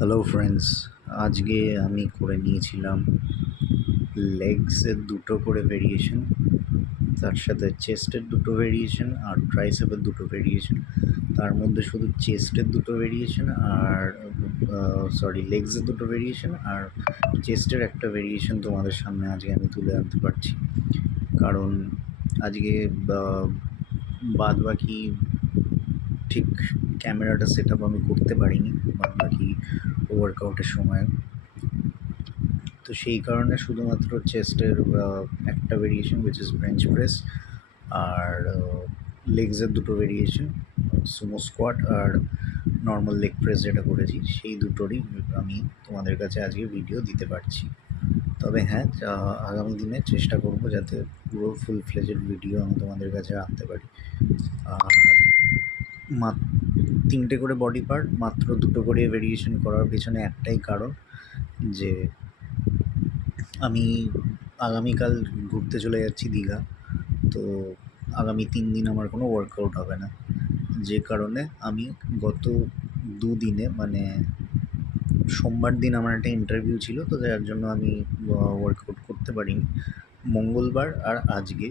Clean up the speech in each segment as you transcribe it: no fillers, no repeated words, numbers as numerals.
Hello friends, আজকে আমি করে নিয়েছিলাম লেগসের দুটো করে ভেরিয়েশন, তার সাথে চেস্টের দুটো ভেরিয়েশন আর ট্রাইসেপের দুটো ভেরিয়েশন। তার মধ্যে শুধু চেস্টের দুটো ভেরিয়েশন আর লেগসের দুটো ভেরিয়েশন আর চেস্টের একটা ভেরিয়েশন তোমাদের সামনে আজকে আমি তুলে আনতে পারছি, কারণ আজকে বাদ বাকি ঠিক ক্যামেরাটা সেট আপ আমি করতে পারিনি বাদ বাকি ওয়ার্কআউটের সময়। তো সেই কারণে শুধুমাত্র চেস্টের একটা variation which is bench press, আর লেগসের দুটো ভেরিয়েশন সুমো স্কোয়াট আর নর্মাল লেগ প্রেস যেটা করেছি সেই দুটোরই আমি তোমাদের কাছে আজকে ভিডিও দিতে পারছি। তবে হ্যাঁ, আগামী দিনে চেষ্টা করব যাতে পুরো ফুল ফ্লেজেড ভিডিও আমি তোমাদের কাছে আনতে পারি। আর তিনটে করে বডি পার্ট, মাত্র দুটো করে ভেরিয়েশন করার পেছনে একটাই কারণ যে আমি আগামীকাল ঘুরতে চলে যাচ্ছি দীঘা। তো আগামী 3 দিন আমার কোনো ওয়ার্কআউট হবে না, যে কারণে আমি গত দুদিনে মানে সোমবার দিন আমার একটা ইন্টারভিউ ছিল, তো যার জন্য আমি ওয়ার্কআউট করতে পারিনি। মঙ্গলবার আর আজকে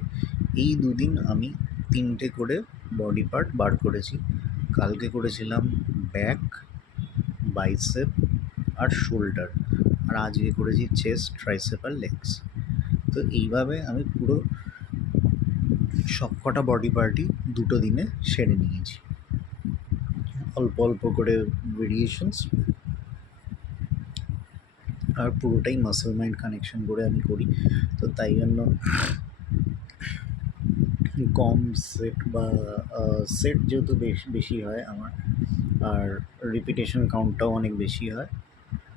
এই দুদিন আমি 3টে করে বডি পার্ট বার করেছি। কালকে করেছিলাম ব্যাক, বাইসেপ আর শোল্ডার, আর আজকে করেছি চেস্ট, ট্রাইসেপ আর লেগস। তো এইভাবে আমি পুরো সবকটা বডি পার্টই দুটো দিনে সেরে নিয়েছি, অল্প অল্প করে ভেরিয়েশনস, আর পুরোটাই মাসেল মাইন্ড কানেকশন করে আমি করি। তো তাই জন্য কম সেট বা সেট যেহেতু বেশি হয় আমার, আর রিপিটেশন কাউন্টটাও অনেক বেশি হয়,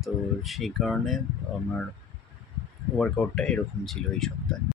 তো সেই কারণে আমার ওয়ার্কআউটটা এরকম ছিল এই সপ্তাহে।